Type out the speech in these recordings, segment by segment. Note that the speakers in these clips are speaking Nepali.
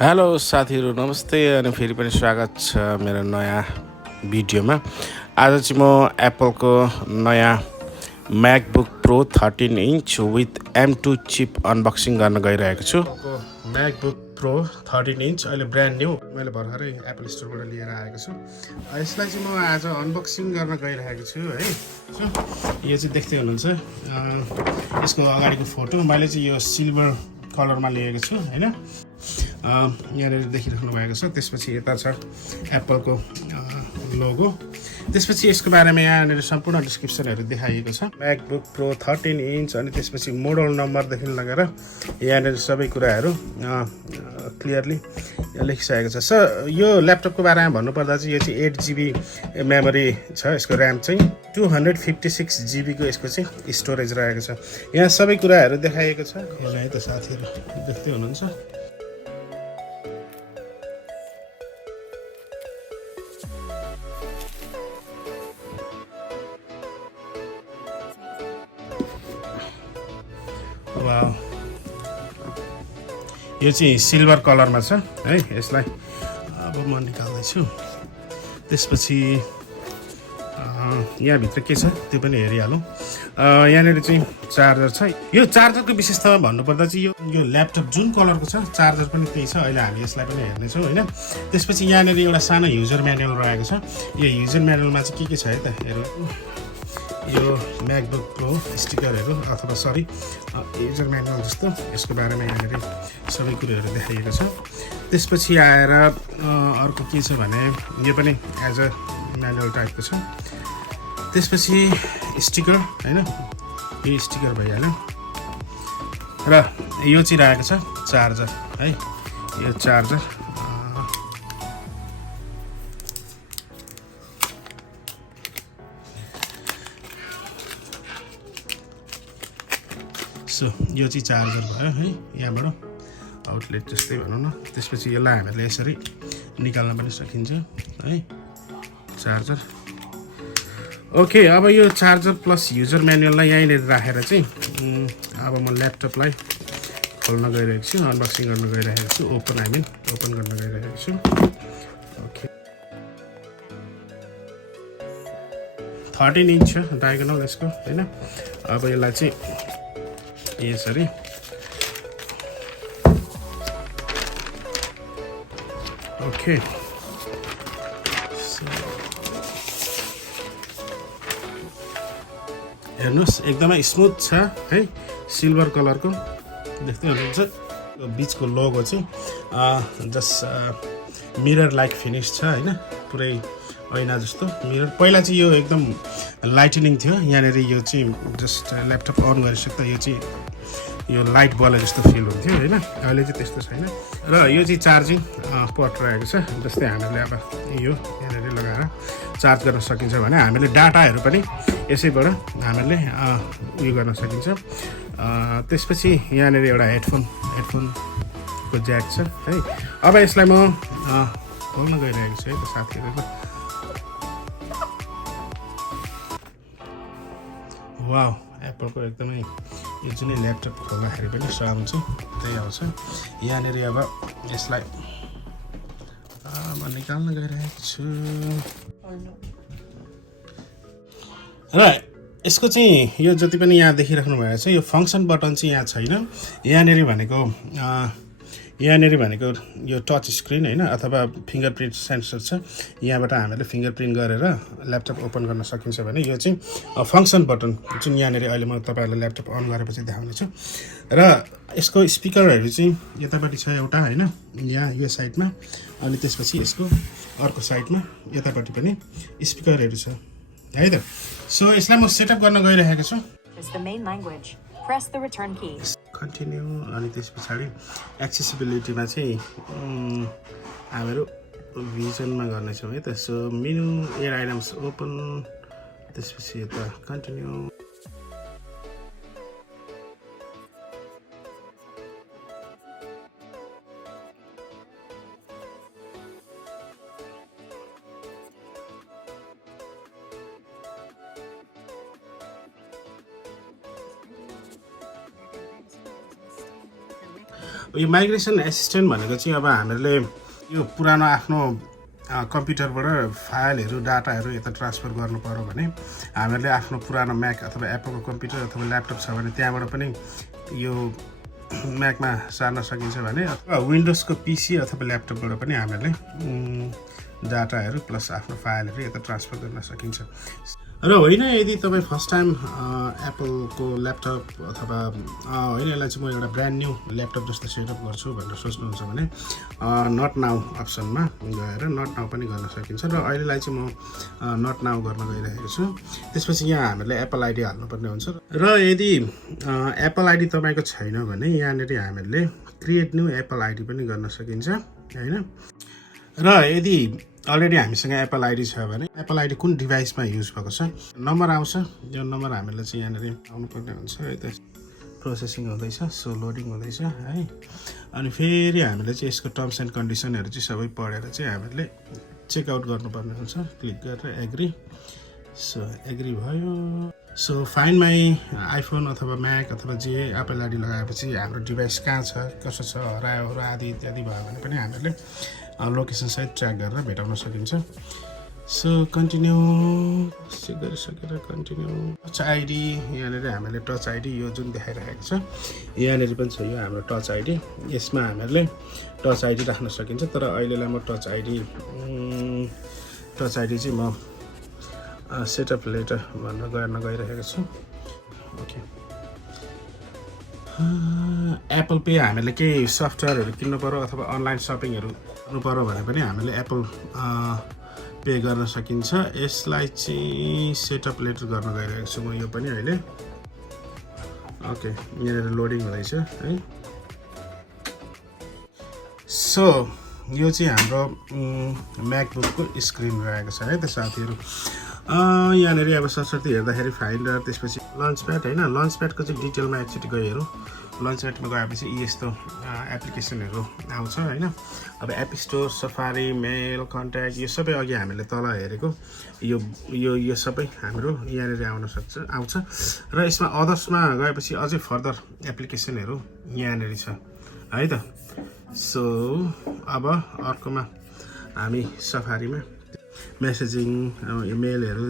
हेलो साथीहरू नमस्ते अनि फेरि पनि स्वागत छ मेरो नयाँ भिडियोमा। आज चाहिँ म एप्पलको नयाँ MacBook Pro 13 inch with M2 cheap unboxing गर्न गइरहेको छु। MacBook Pro 13 इन्च अहिले ब्रान्ड न्यू मैले भर्खरै एप्पल स्टोरबाट लिएर आएको छु। यसलाई चाहिँ म आज अनबक्सिङ गर्न गइरहेको छु है। यो चाहिँ देख्दै हुनुहुन्छ यसको अगाडिको फोटो मैले चाहिँ यो सिल्भर कलरमा लिएको छु हैन। यहाँनिर देखिराख्नु भएको छ। त्यसपछि यता छ एप्पलको लोगो। त्यसपछि यसको बारेमा यहाँनिर सम्पूर्ण डिस्क्रिप्सनहरू देखाइएको छ। MacBook Pro 13 इन्च अनि त्यसपछि मोडल नम्बरदेखि लगेर यहाँनिर सबै कुराहरू क्लियरली लेखिसकेको छ। यो ल्यापटपको बारेमा भन्नुपर्दा चाहिँ यो चाहिँ 8GB मेमोरी छ। यसको ऱ्याम चाहिँ 256GB को यसको चाहिँ स्टोरेज रहेको छ। यहाँ सबै कुराहरू देखाइएको छ। है त साथीहरू देख्दै हुनुहुन्छ। वाउ, यो चाहिँ सिल्भर कलरमा छ है। यसलाई अब म निकाल्दैछु। त्यसपछि यहाँभित्र के छ त्यो पनि हेरिहालौँ। यहाँनिर चाहिँ चार्जर छ। यो चार्जरको विशेषतामा भन्नुपर्दा चाहिँ यो ल्यापटप जुन कलरको छ चार्जर पनि त्यही छ। अहिले हामी यसलाई पनि हेर्नेछौँ होइन। त्यसपछि यहाँनिर एउटा सानो युजर म्यानुअल रहेको छ। यो युजर म्यानुअलमा चाहिँ के छ है त हेरौँ। यो MacBook Pro स्टिकरहरू अथवा युजर म्यानुअल जस्तो यसको बारेमा यहाँनिर सबै कुरोहरू देखाइएको छ। त्यसपछि आएर अर्को के छ भने यो पनि एज अ म्यानुअल टाइपको छ। त्यसपछि स्टिकर हैन, यो स्टिकर भइहाल्यो र यो चाहिँ रहेको छ चार्जर है। यो चार्जर यो चाहिँ चार्जर भयो है। यहाँबाट आउटलेट जस्तै भनौँ न। त्यसपछि यसलाई हामीले यसरी निकाल्न पनि सकिन्छ है चार्जर। ओके, अब यो चार्जर प्लस युजर म्यानुअललाई यहीँनिर राखेर चाहिँ अब म ल्यापटपलाई खोल्न गइरहेको छु, अनबक्सिङ गर्न गइरहेको छु। ओपन गर्न गइरहेको छु। ओके, 13 इन्च छ डायगोनल यसको हैन। अब यसलाई चाहिँ यसरी ओके हेर्नुहोस् एकदमै स्मुथ छ है। सिल्भर कलरको देख्दै हुनुहुन्छ। बिचको लोगो चाहिँ जस्ट मिरर लाइक फिनिस छ हैन। पुरै ऐना जस्तो मिरर। पहिला चाहिँ यो एकदम लाइटनिङ थियो। यहाँनिर यो चाहिँ जस्ट ल्यापटप अन गरिसक्दा यो चाहिँ यो लाइट बल्ब जस्तो फिल हुन्थ्यो हैन। अहिले चाहिँ त्यस्तो छैन। र यो चाहिँ चार्जिङ पोर्ट रहेको छ। जस्तै हामीले अब यो यहाँनिर लगाएर चार्ज गर्न सकिन्छ भने हामीले डाटाहरू पनि यसैबाट हामीले उयो गर्न सकिन्छ। त्यसपछि यहाँनिर एउटा हेडफोनको ज्याक छ है। अब यसलाई म खोल्न गइरहेको छु है त साथीहरू। वाउ, एप्पलको एकदमै यो जुनै ल्यापटप खोल्दाखेरि पनि साउन्ड चाहिँ त्यही आउँछ। यहाँनिर अब यसलाई म निकाल्न गइरहेको छु र यसको चाहिँ यो जति पनि यहाँ देखिराख्नु भएको छ यो फङ्सन बटन चाहिँ यहाँ छैन। यहाँनिर भनेको यो टच स्क्रिन हैन अथवा फिङ्गरप्रिन्ट सेन्सर छ। यहाँबाट हामीले फिङ्गरप्रिन्ट गरेर ल्यापटप ओपन गर्न सकिन्छ भने यो चाहिँ फङ्सन बटन जुन यहाँनिर अहिले म तपाईँहरूलाई ल्यापटप अन गरेपछि देखाउनेछु। र यसको स्पिकरहरू चाहिँ यतापट्टि छ एउटा हैन, यहाँ यो साइडमा। अनि त्यसपछि यसको अर्को साइडमा यतापट्टि पनि स्पिकरहरू छ है त। यसलाई म सेटअप गर्न गइरहेको छु। कन्टिन्यू। अनि त्यस पछाडि एक्सेसिबिलिटीमा चाहिँ हामीहरू भिजनमा गर्नेछौँ है त। Menu air items open. त्यसपछि यता कन्टिन्यू। यो माइग्रेसन एसिस्टेन्ट भनेको चाहिँ अब हामीले यो पुरानो आफ्नो कम्प्युटरबाट फाइलहरू डाटाहरू यता ट्रान्सफर गर्नु पर्यो भने हामीहरूले आफ्नो पुरानो म्याक अथवा एप्पलको कम्प्युटर अथवा ल्यापटप छ भने त्यहाँबाट पनि यो म्याकमा सार्न सकिन्छ भने अथवा विन्डोजको पिसी अथवा ल्यापटपबाट पनि हामीहरूले डाटाहरू प्लस आफ्नो फाइलहरू यता ट्रान्सफर गर्न सकिन्छ र होइन यदि तपाईँ फर्स्ट टाइम एप्पलको ल्यापटप अथवा होइन यसलाई चाहिँ म एउटा ब्रान्ड न्यू ल्यापटप जस्तो सेटअप गर्छु भनेर सोच्नुहुन्छ भने नट नाउ अप्सनमा गएर नट नाउ पनि गर्न सकिन्छ र अहिलेलाई चाहिँ म नट नाउ गर्न गइरहेको छु त्यसपछि यहाँ हामीहरूले एप्पल आइडी हाल्नुपर्ने हुन्छ र यदि एप्पल आइडी तपाईँको छैन भने यहाँनिर हामीहरूले क्रिएट न्यू एप्पल आइडी पनि गर्न सकिन्छ होइन र यदि अलरेडी हामीसँग एप्पल आइडी छ भने एप्पल आइडी कुन डिभाइसमा युज भएको छ नम्बर आउँछ यो नम्बर हामीलाई चाहिँ यहाँनिर आउनुपर्ने हुन्छ है त प्रोसेसिङ हुँदैछ सो लोडिङ हुँदैछ है अनि फेरि हामीले चाहिँ यसको टर्म्स एन्ड कन्डिसनहरू चाहिँ सबै पढेर चाहिँ हामीले चेकआउट गर्नुपर्ने हुन्छ क्लिक गरेर एग्री सो एग्री भयो सो फाइन्ड माई आइफोन अथवा म्याक अथवा जे एप्पल आइडी लगाएपछि हाम्रो डिभाइस कहाँ छ कसो छ हरायो आदि इत्यादि भयो भने पनि हामीहरूले लोकेसन सहित ट्र्याक गरेर भेटाउन सकिन्छ सो कन्टिन्यू चेक गरिसकेर कन्टिन्यू टच आइडी यहाँनिर हामीले टच आइडी यो जुन देखाइरहेको छ यहाँनिर पनि छ यो हाम्रो टच आइडी यसमा हामीहरूले टच आइडी राख्न सकिन्छ तर अहिलेलाई म टच आइडी चाहिँ म सेटअप लेटर गर्न गइरहेको छु ओके एप्पल पे हामीले केही सफ्टवेयरहरू किन्नु पर्यो अथवा अनलाइन सपिङहरू गर्नु पर्यो भने पनि हामीले एप्पल पे गर्न सकिन्छ यसलाई चाहिँ सेटअप लेटर गर्न गइरहेको छु म यो पनि अहिले ओके यहाँनिर लोडिङ हुँदैछ है सो यो चाहिँ हाम्रो म्याकबुकको स्क्रिन रहेको छ है त साथीहरू यहाँनिर अब सरस्वती हेर्दाखेरि फाइन्डर त्यसपछि लन्च प्याड होइन लन्च प्याडको चाहिँ डिटेलमा एकचोटि गयो हेरौँ लन्च प्याडमा गएपछि यस्तो एप्लिकेसनहरू आउँछ होइन अब एप स्टोर सफारी मेल कन्ट्याक्ट यो सबै अघि हामीले तल हेरेको यो सबै हाम्रो यहाँनिर आउँछ र यसमा अदर्समा गएपछि अझै फर्दर एप्लिकेसनहरू यहाँनिर छ है त सो अब अर्कोमा हामी सफारीमा मेसेजिङ इमेलहरू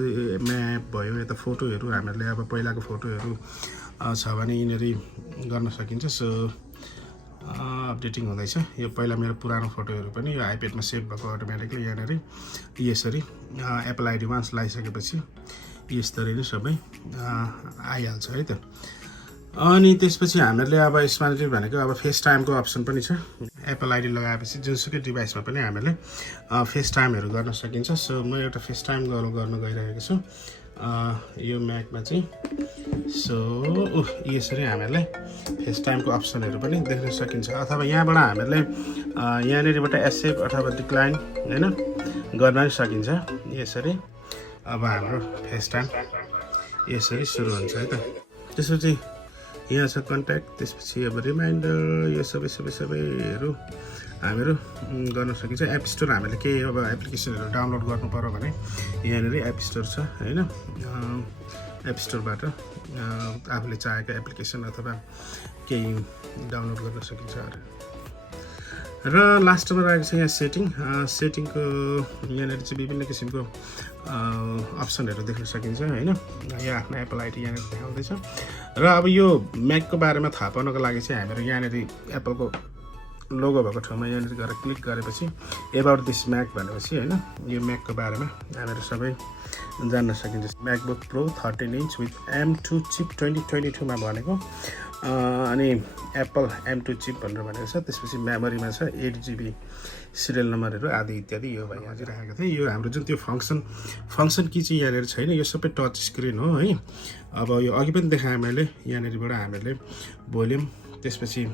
म्याप भयो यता फोटोहरू हामीहरूले अब पहिलाको फोटोहरू छ भने यिनीहरू गर्न सकिन्छ सो अपडेटिङ हुँदैछ यो पहिला मेरो पुरानो फोटोहरू पनि यो आइप्याडमा सेभ भएको अटोमेटिकली यहाँनिर यसरी एप्पल आइडी वान्स लगाइसकेपछि यसरी नै सबै आइहाल्छ है त अनि त्यसपछि हामीहरूले अब यसमा भनेको अब फेस टाइमको अप्सन पनि छ एप्पल आइडी लगाएपछि जुनसुकै डिभाइसमा पनि हामीले फेस टाइमहरू गर्न सकिन्छ सो म एउटा फेस टाइम गर्न गइरहेको छु यो म्याकमा चाहिँ सो यसरी हामीहरूले फेस टाइमको अप्सनहरू पनि देख्न सकिन्छ अथवा यहाँबाट हामीहरूले यहाँनिरबाट एक्सेप्ट अथवा डिक्लाइन होइन गर्न सकिन्छ यसरी अब हाम्रो फेस टाइम यसरी सुरु हुन्छ है त त्यसपछि यहाँ छ कन्ट्याक्ट त्यसपछि अब रिमाइन्डर यो सबैहरू हामीहरू गर्न सकिन्छ एप स्टोर हामीले केही अब एप्लिकेसनहरू डाउनलोड गर्नु पर्यो भने यहाँनिर एप स्टोर छ होइन एप स्टोरबाट आफूले चाहेको एप्लिकेसन अथवा केही डाउनलोड गर्न सकिन्छ अरे र लास्टमा रहेको छ यहाँ सेटिङको यहाँनिर चाहिँ विभिन्न किसिमको अप्सनहरू देख्न सकिन्छ होइन यहाँ आफ्नो एप्पल आइडी यहाँनिर देखाउँदैछ र अब यो म्याकको बारेमा थाहा पाउनको लागि चाहिँ हामीहरू यहाँनिर एप्पलको लोगो भएको ठाउँमा यहाँनिर गएर क्लिक गरेपछि एबाउट दिस म्याक भनेपछि होइन यो म्याकको बारेमा हामीहरू सबै जान्न सकिन्छ MacBook Pro 13 inch with M2 chip 2022मा भनेको अनि एप्पल M2 चिप भनेर भनेको छ त्यसपछि मेमोरीमा छ 8GB सिरियल नम्बरहरू आदि इत्यादि यो भाइ अझै राखेको थिएँ यो हाम्रो जुन त्यो फङ्सन की चाहिँ यहाँनिर छैन यो सबै टच स्क्रिन हो है अब यो अघि पनि देखाएँ मैले यहाँनिरबाट हामीहरूले भोल्युम त्यसपछि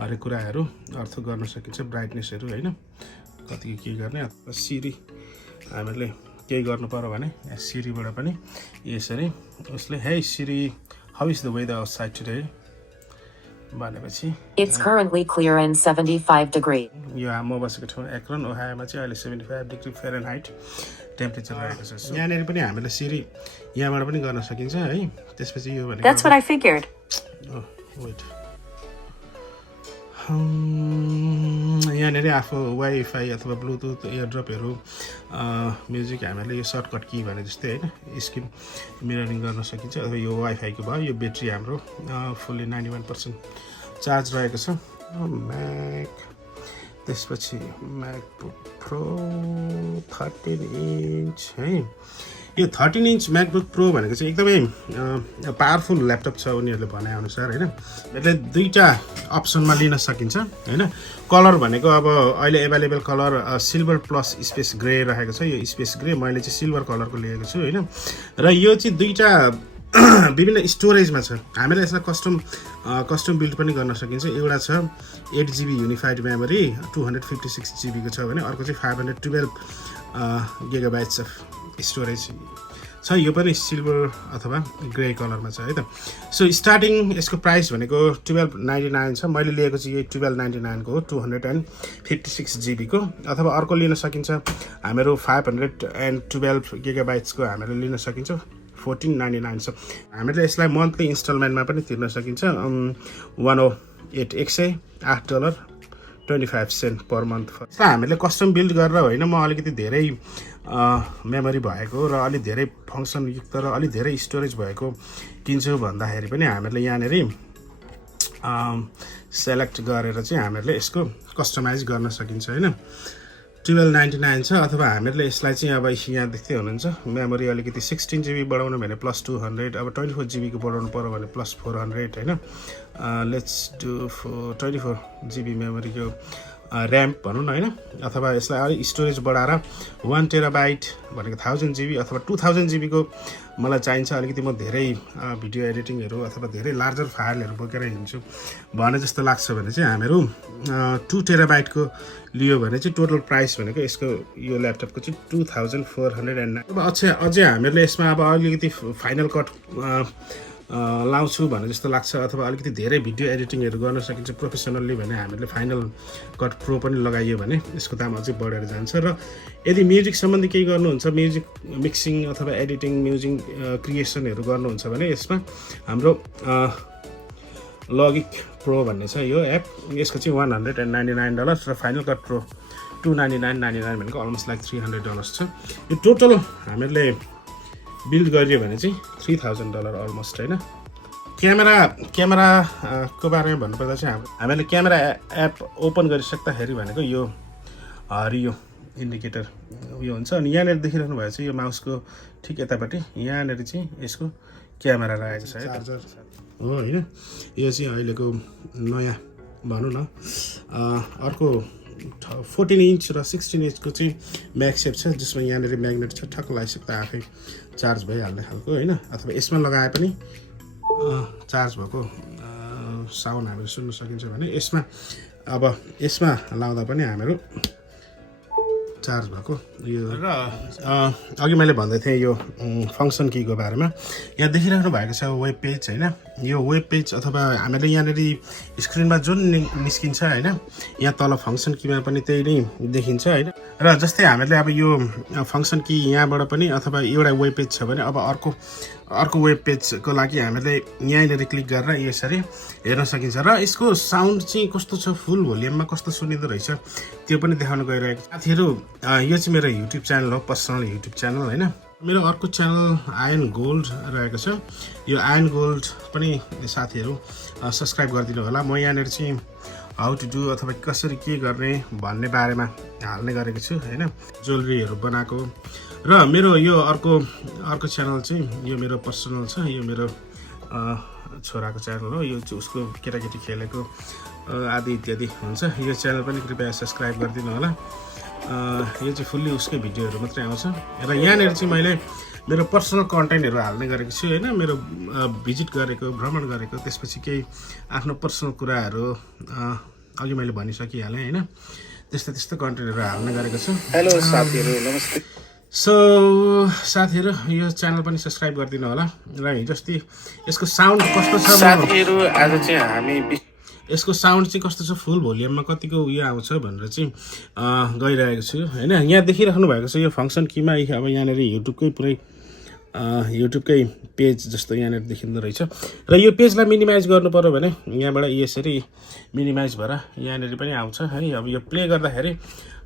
हरेक कुराहरू अर्थ गर्न सकिन्छ ब्राइटनेसहरू होइन कति के गर्ने अथवा सिरी हामीहरूले केही गर्नु पर्यो भने सिरीबाट पनि यसरी उसले hey Siri how is the weather outside today भनेपछि It's currently clear and 75 degree. यो म बसेको ठाउँ एक्रन ओहायोमा चाहिँ अहिले 75 डिग्री फेरेनहाइट टेम्परेचर रहेको छ यहाँनिर पनि हामीले सिरी यहाँबाट पनि गर्न सकिन्छ है त्यसपछि यो भनेको That's what I figured. Weight यहाँनिर आफू वाइफाई अथवा ब्लुटुथ एयरड्रपहरू म्युजिक हामीहरूले यो सर्टकट की भने जस्तै होइन स्क्रिन मिररिङ गर्न सकिन्छ अथवा यो वाइफाईको भयो यो ब्याट्री हाम्रो फुल्ली 91% चार्ज रहेको छ त्यसपछि MacBook Pro 13 इन्च है यो 13 इन्च MacBook Pro भनेको चाहिँ एकदमै पावरफुल ल्यापटप छ उनीहरूले भनेअनुसार होइन यसले दुईवटा अप्सनमा लिन सकिन्छ होइन कलर भनेको अब अहिले available colour silver plus space grey रहेको छ यो स्पेस ग्रे मैले चाहिँ सिल्भर कलरको लिएको छु होइन र यो चाहिँ दुईवटा विभिन्न स्टोरेजमा छ हामीले यसलाई कस्टम बिल्ड पनि गर्न सकिन्छ एउटा छ 8GB युनिफाइड मेमोरी 256GB को छ भने अर्को चाहिँ 512 GB अफ स्टोरेज छ यो पनि सिल्भर अथवा ग्रे कलरमा छ है त सो स्टार्टिङ यसको प्राइस भनेको 1299 छ मैले लिएको चाहिँ यही 1299 को हो 256GB को अथवा अर्को लिन सकिन्छ हामीहरू 512 GB को हामीले लिन सकिन्छ 1499 छ हामीले यसलाई मन्थली इन्स्टलमेन्टमा पनि तिर्न सकिन्छ 108 पर मन्थ हामीले कस्टम बिल्ड गरेर होइन म अलिकति धेरै मेमोरी भएको र अलि धेरै फङ्सन युक्त र अलि धेरै स्टोरेज भएको किन्छु भन्दाखेरि पनि हामीले यहाँनिर सेलेक्ट गरेर चाहिँ हामीले यसको कस्टमाइज गर्न सकिन्छ हैन 1299 छ अथवा हामीले यसलाई चाहिँ अब यहाँ देख्दै हुनुहुन्छ मेमोरी अलिकति 16GB बढाउनु भने +200 अब 24GB को बढाउनु पर्यो भने +400 हैन लेट्स डु 24GB मेमोरी को र्याम भनौँ न हैन अथवा यसलाई अलि स्टोरेज बढाएर 1TB भनेको 1000GB अथवा 2000GB को मलाई चाहिन्छ अलिकति म धेरै भिडियो एडिटिङहरु अथवा धेरै लार्जर फाइलहरु बोकेर हिँड्छु भने जस्तो लाग्छ भने चाहिँ हामीहरु 2TB को लियो भने चाहिँ टोटल प्राइस भनेको यसको यो ल्यापटपको चाहिँ 2409 अब अझै हामीहरुले यसमा अब अलिकति फाइनल कट लाउँछु भने जस्तो लाग्छ अथवा अलिकति धेरै भिडियो एडिटिङहरु गर्न सकिन्छ प्रोफेसनली भने हामीले फाइनल कट प्रो पनि लगाइयो भने यसको दाम अझै बढेर जान्छ र यदि म्युजिक सम्बन्धी केही गर्नुहुन्छ म्युजिक मिक्सिङ अथवा एडिटिङ म्युजिक क्रिएसनहरु गर्नुहुन्छ भने यसमा हाम्रो लगिक प्रो भन्ने छ यो एप यसको चाहिँ $199 र फाइनल कट प्रो $299.99 भनेको अलमोस्ट लाइक $300 छ यो टोटल हामीले बिल्ड गरियो भने चाहिँ $3000 अलमोस्ट हैन क्यामेरा को बारेमा भन्नुपर्दा चाहिँ हामीले क्यामेरा एप ओपन गरिसक्दाखेरि भनेको यो हरियो इन्डिकेटर यो हुन्छ अनि यहाँनेर देखिरहनु भएको छ यो माउसको ठीक यतापट्टि यहाँनेर चाहिँ यसको क्यामेरा रहेको छ है चार्जर हो हैन यो चाहिँ अहिलेको नयाँ भनौं न अर्को 14 इन्च र 16 इन्च को चाहिँ म्यागसेफ छ जसमा यहाँनेर म्याग्नेट छ ठक्क लगाइसक्दा आफै चार्ज भइहाल्ने खालको हैन अथवा यसमा लगाए पनि चार्ज भएको साउन्ड हामीले सुन्न सकिन्छ भने यसमा अब यसमा लाउँदा पनि हामीहरु चार्ज भएको यो र अघि मैले भन्दै थिएँ यो फंक्सन कीको बारेमा यहाँ देखिराख्नु भएको छ वेब पेज हैन यो वेब पेज अथवा हामीले यहाँनेरि स्क्रिनमा जुन निस्किन्छ हैन यहाँ तल फंक्सन कीमा पनि त्यही नै देखिन्छ हैन र जस्तै हामीले अब यो फंक्सन की यहाँबाट पनि अथवा एउटा वेब पेज छ भने अब अर्को वेब पेजको लागि हामीले यहाँनेर क्लिक गरेर यसरी हेर्न सकिन्छ र यसको साउन्ड चाहिँ कस्तो छ फुल भोल्युममा कस्तो सुनिँदो रहेछ त्यो पनि देखाउन गइरहेको छ साथीहरु यो चाहिँ मेरो युट्युब च्यानल हो पर्सनल युट्युब च्यानल हैन मेरो अर्को च्यानल आयन गोल्ड रहेको छ यो आयन गोल्ड पनि साथीहरु सब्स्क्राइब गरिदिनु होला म यहाँनेर चाहिँ हाउ टु डु अथवा कसरी के गर्ने भन्ने बारेमा हाल्ने गरेको छु हैन ज्वेलरीहरु बनाएको र मेरो यो अर्को च्यानल चाहिँ यो मेरो पर्सनल छ यो मेरो छोराको च्यानल हो यो चाहिँ उसको केटाकेटी खेलेको आदि इत्यादि हुन्छ यो च्यानल पनि कृपया सब्स्क्राइब गरिदिनु होला यो चाहिँ फुल्ली उसकै भिडियोहरु मात्रै आउँछ र यहाँनेर चाहिँ मैले मेरो पर्सनल कन्टेन्टहरु हाल्ने गरेको छु हैन मेरो भिजिट गरेको भ्रमण गरेको त्यसपछि केही आफ्नो पर्सनल कुराहरु अघि मैले भनिसकिहाले हैन त्यस्तो कन्टेन्टहरु हाल्ने गरेको छु हेलो साथीहरु नमस्ते सो साथीहरु यो च्यानल पनि सब्स्क्राइब गरिदिनु होला र हिजोस्ति यसको साउन्ड कस्तो छ साथीहरु आज चाहिँ हामी यसको साउन्ड चाहिँ कस्तो छ फुल भोल्युममा कतिको उयो आउँछ भनेर चाहिँ गइरहेको छु हैन यहाँ देखिराख्नु भएको छ यो फंक्सन कीमा अब यहाँनेर युट्युबकै पुरै युट्युबकै पेज जस्तो यहाँनिर देखिँदो रहेछ र यो पेजलाई मिनिमाइज गर्नु पर्यो भने यहाँबाट यसरी मिनिमाइज भएर यहाँनिर पनि आउँछ है। अब यो प्ले गर्दाखेरि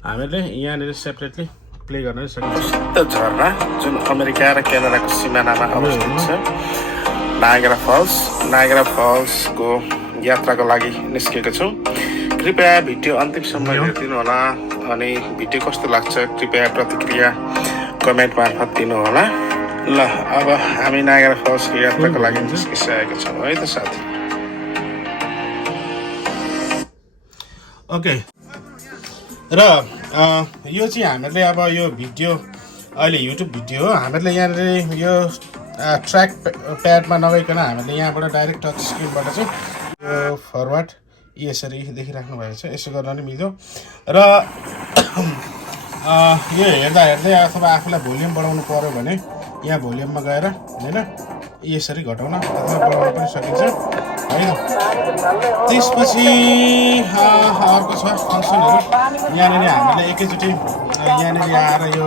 हामीले यहाँनिर सेपरेटली प्ले गर्न सकिन्छ। झरना जुन अमेरिका र क्यानाडाको सिमानामा अवस्थित छ नायग्रा फल्सको यात्राको लागि निस्केको छौँ। कृपया भिडियो अन्तिमसम्म हेरिदिनु होला अनि भिडियो कस्तो लाग्छ कृपया प्रतिक्रिया कमेन्ट मार्फत दिनुहोला। ल अब हामी नायग्रा फल्सको यात्राको लागि निस्किसकेका छौँ है त साथी। ओके र यो चाहिँ हामीहरूले अब यो भिडियो अहिले युट्युब भिडियो हो। हामीहरूले यहाँनिर यो ट्र्याक प्याडमा नगइकन हामीले यहाँबाट डाइरेक्ट टच स्क्रिनबाट चाहिँ यो फरवर्ड यसरी देखिराख्नु भएको छ। यसो गर्न नि मिल्यो र यो हेर्दै अथवा आफूलाई भोल्युम बढाउनु पर्यो भने यहाँ भोल्युममा गएर होइन यसरी घटाउन अथवा बढाउन पनि सकिन्छ है। त्यसपछि अर्को छ फङ्सनहरू। यहाँनिर हामीले एकैचोटि यहाँनिर आएर यो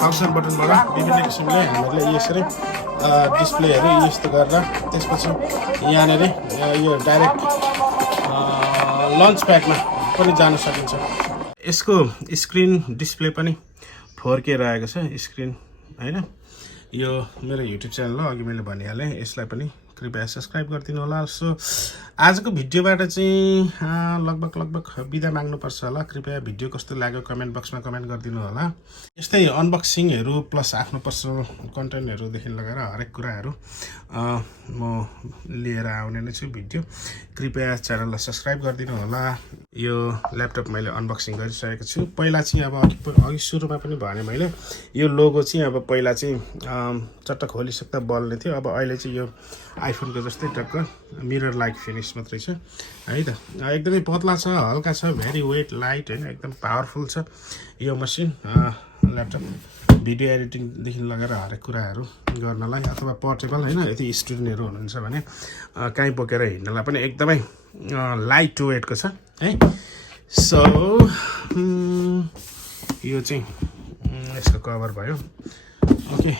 फङ्सन बटनबाट विभिन्न किसिमले हामीले यसरी डिस्प्लेहरू यस्तो गरेर त्यसपछि यहाँनिर यो डाइरेक्ट लन्च प्याडमा पनि जान सकिन्छ। यसको स्क्रिन डिस्प्ले पनि 4K रहेको छ स्क्रिन होइन। यो मेरो युट्युब च्यानल हो, अघि मैले भनिहालेँ। यसलाई पनि कृपया सब्सक्राइब गरिदिनु होला। सो आजको भिडियोबाट चाहिँ लगभग बिदा माग्नुपर्छ होला। कृपया भिडियो कस्तो लाग्यो कमेन्ट बक्समा कमेन्ट गरिदिनु होला। यस्तै अनबक्सिङहरू प्लस आफ्नो पर्सनल कन्टेन्टहरूदेखि लगाएर हरेक कुराहरू म लिएर आउने नै छु भिडियो। कृपया च्यानललाई सब्सक्राइब गरिदिनु होला। यो ल्यापटप मैले अनबक्सिङ गरिसकेको छु। पहिला चाहिँ अब अघि सुरुमा पनि भने मैले यो लोगो चाहिँ अब पहिला चाहिँ चट्ट खोलिसक्दा बल्ने थियो। अब अहिले चाहिँ यो आइफोनको जस्तै टक्क मिरर लाइक फिनिस मात्रै छ है त। एकदमै पतला छ, हल्का छ, भेरी वेट लाइट होइन, एकदम पावरफुल छ यो मसिन ल्यापटप। भिडियो एडिटिङदेखि लगेर हरेक कुराहरू गर्नलाई अथवा पोर्टेबल होइन यदि स्टुडेन्टहरू हुनुहुन्छ भने कहीँ बोकेर हिँड्नलाई पनि एकदमै लाइट वेटको छ है। सो यो चाहिँ यसको कभर भयो। ओके